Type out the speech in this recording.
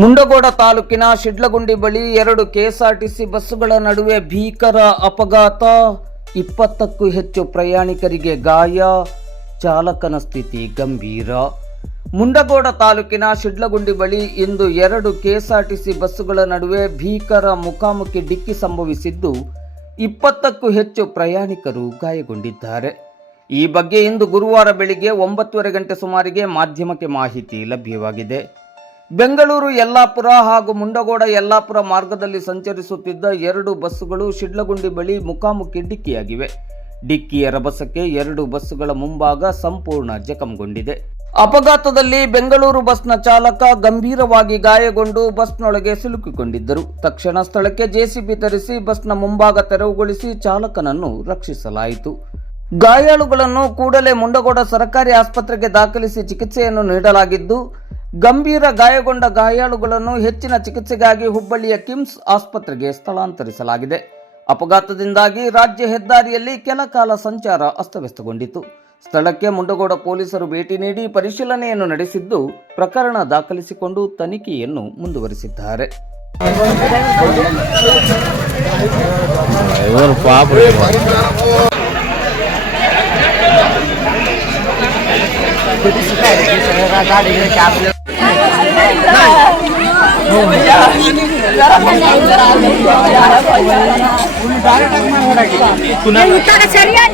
ಮುಂಡಗೋಡ ತಾಲೂಕಿನ ಶಿಡ್ಲಗುಂಡಿ ಬಳಿ 2 ಕೆಎಸ್ಆರ್ಟಿಸಿ ಬಸ್ಸುಗಳ ನಡುವೆ ಭೀಕರ ಅಪಘಾತ. 20ಕ್ಕೂ ಹೆಚ್ಚು ಪ್ರಯಾಣಿಕರಿಗೆ ಗಾಯ, ಚಾಲಕನ ಸ್ಥಿತಿ ಗಂಭೀರ. ಮುಂಡಗೋಡ ತಾಲೂಕಿನ ಶಿಡ್ಲಗುಂಡಿ ಬಳಿ ಇಂದು 2 ಕೆಎಸ್ಆರ್ಟಿಸಿ ಬಸ್ಸುಗಳ ನಡುವೆ ಭೀಕರ ಮುಖಾಮುಖಿ ಡಿಕ್ಕಿ ಸಂಭವಿಸಿದ್ದು 20ಕ್ಕೂ ಹೆಚ್ಚು ಪ್ರಯಾಣಿಕರು ಗಾಯಗೊಂಡಿದ್ದಾರೆ. ಈ ಬಗ್ಗೆ ಇಂದು ಗುರುವಾರ ಬೆಳಿಗ್ಗೆ 9:30 ಗಂಟೆ ಸುಮಾರಿಗೆ ಮಾಧ್ಯಮಕ್ಕೆ ಮಾಹಿತಿ ಲಭ್ಯವಾಗಿದೆ. ಬೆಂಗಳೂರು ಯಲ್ಲಾಪುರ ಹಾಗೂ ಮುಂಡಗೋಡ ಯಲ್ಲಾಪುರ ಮಾರ್ಗದಲ್ಲಿ ಸಂಚರಿಸುತ್ತಿದ್ದ 2 ಬಸ್ಸುಗಳು ಶಿಡ್ಲಗುಂಡಿ ಬಳಿ ಮುಖಾಮುಖಿ ಡಿಕ್ಕಿಯಾಗಿವೆ. ಡಿಕ್ಕಿಯ ರಭಸಕ್ಕೆ 2 ಬಸ್ಸುಗಳ ಮುಂಭಾಗ ಸಂಪೂರ್ಣ ಜಖಂಗೊಂಡಿದೆ. ಅಪಘಾತದಲ್ಲಿ ಬೆಂಗಳೂರು ಬಸ್ನ ಚಾಲಕ ಗಂಭೀರವಾಗಿ ಗಾಯಗೊಂಡು ಬಸ್ನೊಳಗೆ ಸಿಲುಕಿಕೊಂಡಿದ್ದರು. ತಕ್ಷಣ ಸ್ಥಳಕ್ಕೆ ಜೆಸಿಬಿ ತರಿಸಿ ಬಸ್ನ ಮುಂಭಾಗ ತೆರವುಗೊಳಿಸಿ ಚಾಲಕನನ್ನು ರಕ್ಷಿಸಲಾಯಿತು. ಗಾಯಾಳುಗಳನ್ನು ಕೂಡಲೇ ಮುಂಡಗೋಡ ಸರ್ಕಾರಿ ಆಸ್ಪತ್ರೆಗೆ ದಾಖಲಿಸಿ ಚಿಕಿತ್ಸೆಯನ್ನು ನೀಡಲಾಗಿದ್ದು, ಗಂಭೀರ ಗಾಯಗೊಂಡ ಗಾಯಾಳುಗಳನ್ನು ಹೆಚ್ಚಿನ ಚಿಕಿತ್ಸೆಗಾಗಿ ಹುಬ್ಬಳ್ಳಿಯ ಕಿಮ್ಸ್ ಆಸ್ಪತ್ರೆಗೆ ಸ್ಥಳಾಂತರಿಸಲಾಗಿದೆ. ಅಪಘಾತದಿಂದಾಗಿ ರಾಜ್ಯ ಹೆದ್ದಾರಿಯಲ್ಲಿ ಕೆಲ ಕಾಲ ಸಂಚಾರ ಅಸ್ತವ್ಯಸ್ತಗೊಂಡಿತು. ಸ್ಥಳಕ್ಕೆ ಮುಂಡಗೋಡ ಪೊಲೀಸರು ಭೇಟಿ ನೀಡಿ ಪರಿಶೀಲನೆಯನ್ನು ನಡೆಸಿದ್ದು, ಪ್ರಕರಣ ದಾಖಲಿಸಿಕೊಂಡು ತನಿಖೆಯನ್ನು ಮುಂದುವರಿಸಿದ್ದಾರೆ. ಸರಿಯಾ